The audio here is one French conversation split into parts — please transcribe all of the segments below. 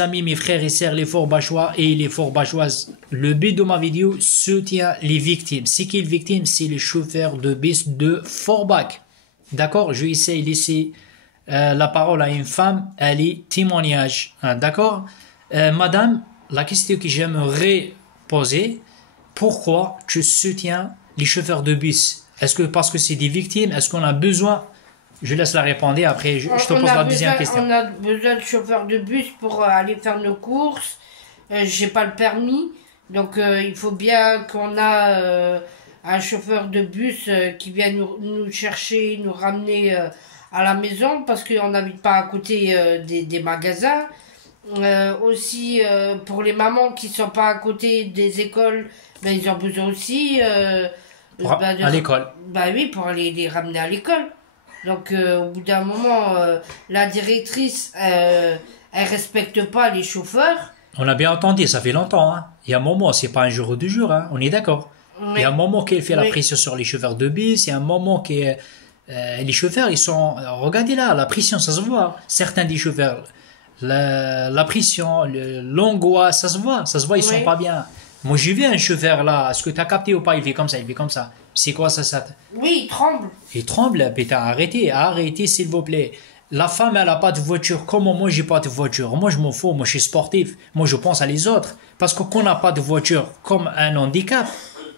Amis, mes frères et sœurs, les Forbachois et les Forbachoises, le but de ma vidéo soutient les victimes. C'est qui les victimes? C'est les chauffeurs de bus de Forbach. D'accord? Je vais essayer de laisser la parole à une femme, elle est témoignage. D'accord? Madame, la question que j'aimerais poser, pourquoi tu soutiens les chauffeurs de bus? Est-ce que parce que c'est des victimes? Est-ce qu'on a besoin? Je laisse la répondre et après je te pose la deuxième question. On a besoin de chauffeurs de bus pour aller faire nos courses. J'ai pas le permis, donc il faut bien qu'on a un chauffeur de bus qui vienne nous chercher, nous ramener à la maison parce qu'on n'habite pas à côté des magasins. Aussi pour les mamans qui sont pas à côté des écoles, ben, ils ont besoin aussi à l'école. Bah oui, pour aller les ramener à l'école. Donc, au bout d'un moment, la directrice, elle respecte pas les chauffeurs. On a bien entendu, ça fait longtemps. Hein. Il y a un moment, c'est pas un jour ou deux jours, hein. On est d'accord. Oui. Il y a un moment qu'elle fait la pression sur les chauffeurs de bus. Il y a un moment que les chauffeurs, ils sont... Regardez là, la pression, ça se voit. Certains des chauffeurs, la pression, l'angoisse, ça se voit. Ça se voit, ils sont pas bien. Moi, j'ai vu un chauffeur là. Est-ce que tu as capté ou pas? Il fait comme ça, il fait comme ça. C'est quoi ça? Oui, il tremble. Il tremble, putain, arrêtez s'il vous plaît. La femme, elle n'a pas de voiture. Comment moi, j'ai pas de voiture? Moi, je m'en fous, moi, je suis sportif. Moi, je pense à les autres. Parce que qu'on n'a pas de voiture comme un handicap,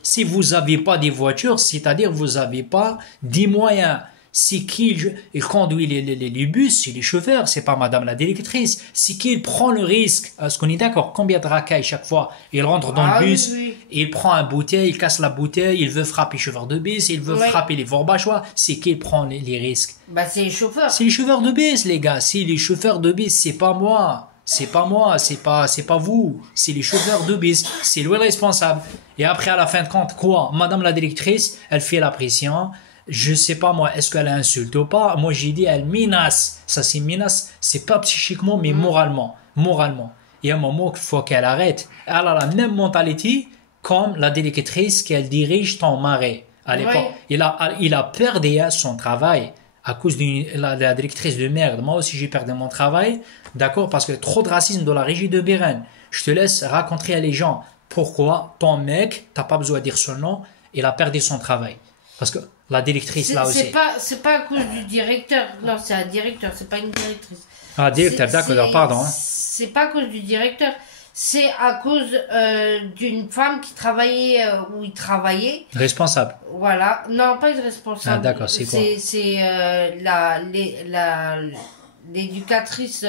si vous n'avez pas de voiture, c'est-à-dire vous n'avez pas des moyens. C'est qui il conduit les bus, c'est les chauffeurs, c'est pas madame la directrice. C'est qui prend le risque. Est-ce qu'on est d'accord? Combien de racailles chaque fois? Il rentre dans le bus, il prend un bouteille, il casse la bouteille, il veut frapper les chauffeurs de bus, il veut frapper les Forbachois. C'est qui prend les risques? Bah, c'est les chauffeurs. C'est les chauffeurs de bus, les gars. C'est les chauffeurs de bus, c'est pas moi. C'est pas moi, c'est pas vous. C'est les chauffeurs de bus. C'est lui le responsable. Et après, à la fin de compte, quoi? Madame la directrice, elle fait la pression. Je sais pas moi, est-ce qu'elle insulte ou pas? Moi j'ai dit elle menace. Ça c'est menace, c'est pas psychiquement mais moralement. Il y a un moment qu'il faut qu'elle arrête. Elle a la même mentalité comme la directrice qu'elle dirige ton mari. À l'époque, il a perdu son travail à cause de la directrice de merde. Moi aussi j'ai perdu mon travail, d'accord, parce que trop de racisme dans la régie de Beren. Je te laisse raconter à les gens pourquoi ton mec, t'as pas besoin de dire son nom, il a perdu son travail. Parce que la directrice là aussi. C'est pas à cause du directeur. Non, c'est un directeur, c'est pas une directrice. Ah, directeur, d'accord, pardon. Hein. C'est pas à cause du directeur. C'est à cause d'une femme qui travaillait où il travaillait. Responsable. Voilà. Non, pas une responsable. Ah, d'accord, c'est quoi? C'est l'éducatrice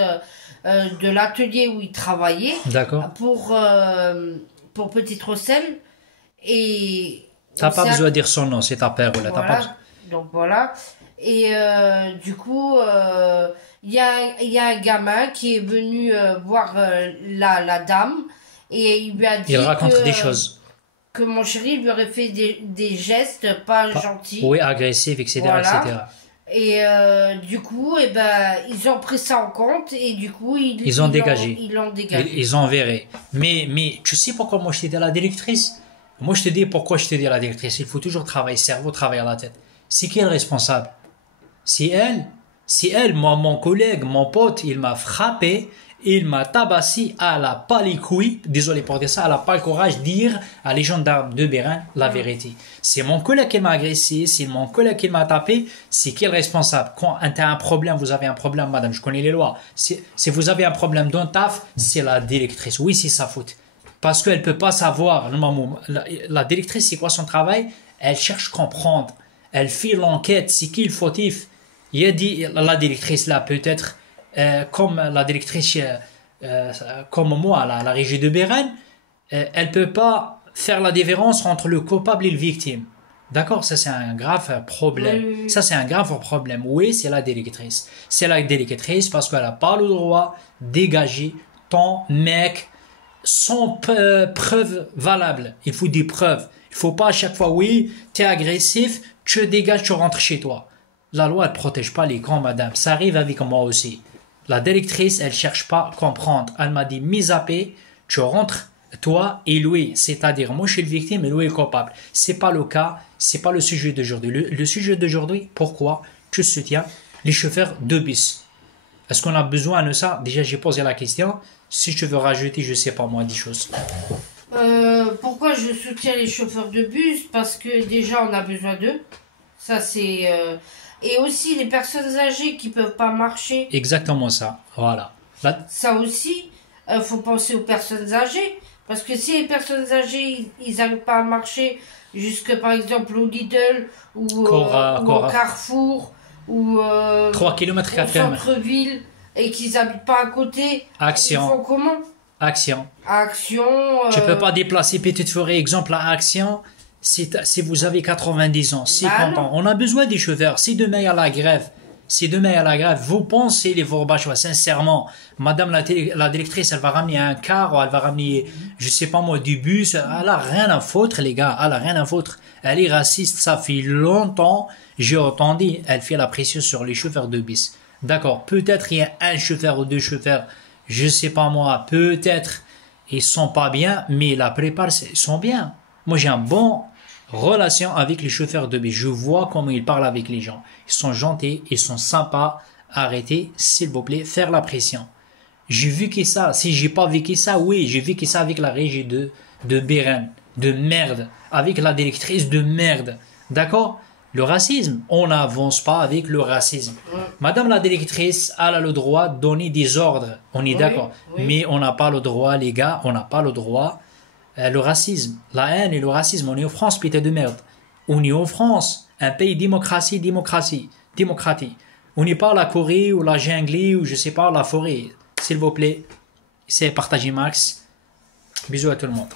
de l'atelier où il travaillait. D'accord. Pour Petite Rosselle. Et... T'as pas besoin de dire son nom, c'est ta père. Voilà, pas... Donc voilà. Et du coup, il y a un gamin qui est venu voir la dame et il lui a dit il raconte des choses. Que mon chéri lui aurait fait des gestes pas gentils. Oui, agressifs, etc. Voilà. etc. Et du coup, ils ont pris ça en compte et du coup, ils ont dégagé. Ils l'ont dégagé. Ils ont viré. Mais tu sais pourquoi moi je t'ai dit à la directrice? Moi, je te dis pourquoi je te dis à la directrice. Il faut toujours travailler cerveau, travailler à la tête. C'est qui est le responsable? C'est elle. C'est elle. Moi, mon collègue, mon pote, il m'a frappé. Il m'a tabassé. Elle n'a pas les couilles. Désolé pour dire ça. Elle n'a pas le courage de dire à les gendarmes de Beren la vérité. C'est mon collègue qui m'a agressé. C'est mon collègue qui m'a tapé. C'est qui est le responsable? Quand tu as un problème, vous avez un problème, madame, je connais les lois. Si vous avez un problème dans le taf, c'est la directrice. Oui, c'est sa faute. Parce qu'elle ne peut pas savoir. La directrice, c'est quoi son travail? Elle cherche à comprendre. Elle fait l'enquête. C'est qui le fautif? Il a dit, la directrice, là, peut-être, comme la directrice, comme moi, la régie de Beren, elle ne peut pas faire la différence entre le coupable et le victime. D'accord? Ça, c'est un grave problème. Oui. Ça, c'est un grave problème. Oui, c'est la directrice. C'est la directrice parce qu'elle n'a pas le droit de dégager ton mec sans preuve valable. Il faut des preuves. Il ne faut pas à chaque fois, oui, tu es agressif, tu dégages, tu rentres chez toi. La loi, elle ne protège pas les grands, madame. Ça arrive avec moi aussi. La directrice, elle ne cherche pas à comprendre. Elle m'a dit, mise à paix, tu rentres, toi et lui. C'est-à-dire, moi, je suis le victime et lui est coupable. Ce n'est pas le cas. Ce n'est pas le sujet d'aujourd'hui. Le sujet d'aujourd'hui, pourquoi tu soutiens les chauffeurs de bus? Est-ce qu'on a besoin de ça? Déjà, j'ai posé la question. Si je veux rajouter, je sais pas moi, 10 choses. Pourquoi je soutiens les chauffeurs de bus? Parce que déjà, on a besoin d'eux. Ça, c'est... Et aussi, les personnes âgées qui peuvent pas marcher. Exactement ça. Voilà. Là, Ça aussi, faut penser aux personnes âgées. Parce que si les personnes âgées, ils n'arrivent pas à marcher jusque, par exemple, au Lidl ou, Cora, ou Cora. au Carrefour ou 3 km, au 4 km. centre-ville et qu'ils habitent pas à côté, Action. ils font comment? Action. Action. Tu peux pas déplacer Petite Forêt, exemple à Action, si vous avez 90 ans, 50 non. ans. On a besoin des chauffeurs. Si demain il y a la grève, si demain il y a la grève, vous pensez les Vorbachois, sincèrement, madame la directrice, elle va ramener un car ou elle va ramener, je sais pas moi, du bus. Elle a rien à foutre, les gars. Elle a rien à foutre. Elle est raciste, ça fait longtemps. J'ai entendu, elle fait la pression sur les chauffeurs de bus. D'accord, peut-être il y a un chauffeur ou deux chauffeurs, je sais pas moi, peut-être ils sont pas bien, mais la plupart ils sont bien. Moi j'ai un bon relation avec les chauffeurs de bus. Je vois comment ils parlent avec les gens. Ils sont gentils, ils sont sympas. Arrêtez, s'il vous plaît, faire la pression. J'ai vécu ça. Si j'ai pas vécu ça, oui, j'ai vécu ça avec la régie de Béren, de merde, avec la directrice de merde. D'accord? Le racisme, on n'avance pas avec le racisme. Madame la directrice, elle a le droit de donner des ordres. On est Oui, d'accord. oui. Mais on n'a pas le droit, les gars, on n'a pas le droit. Le racisme, la haine et le racisme, on est en France, putain de merde. On est en France, un pays démocratie. On n'est pas la Corée ou la jungle ou je sais pas, la forêt. S'il vous plaît, c'est partagé max. Bisous à tout le monde.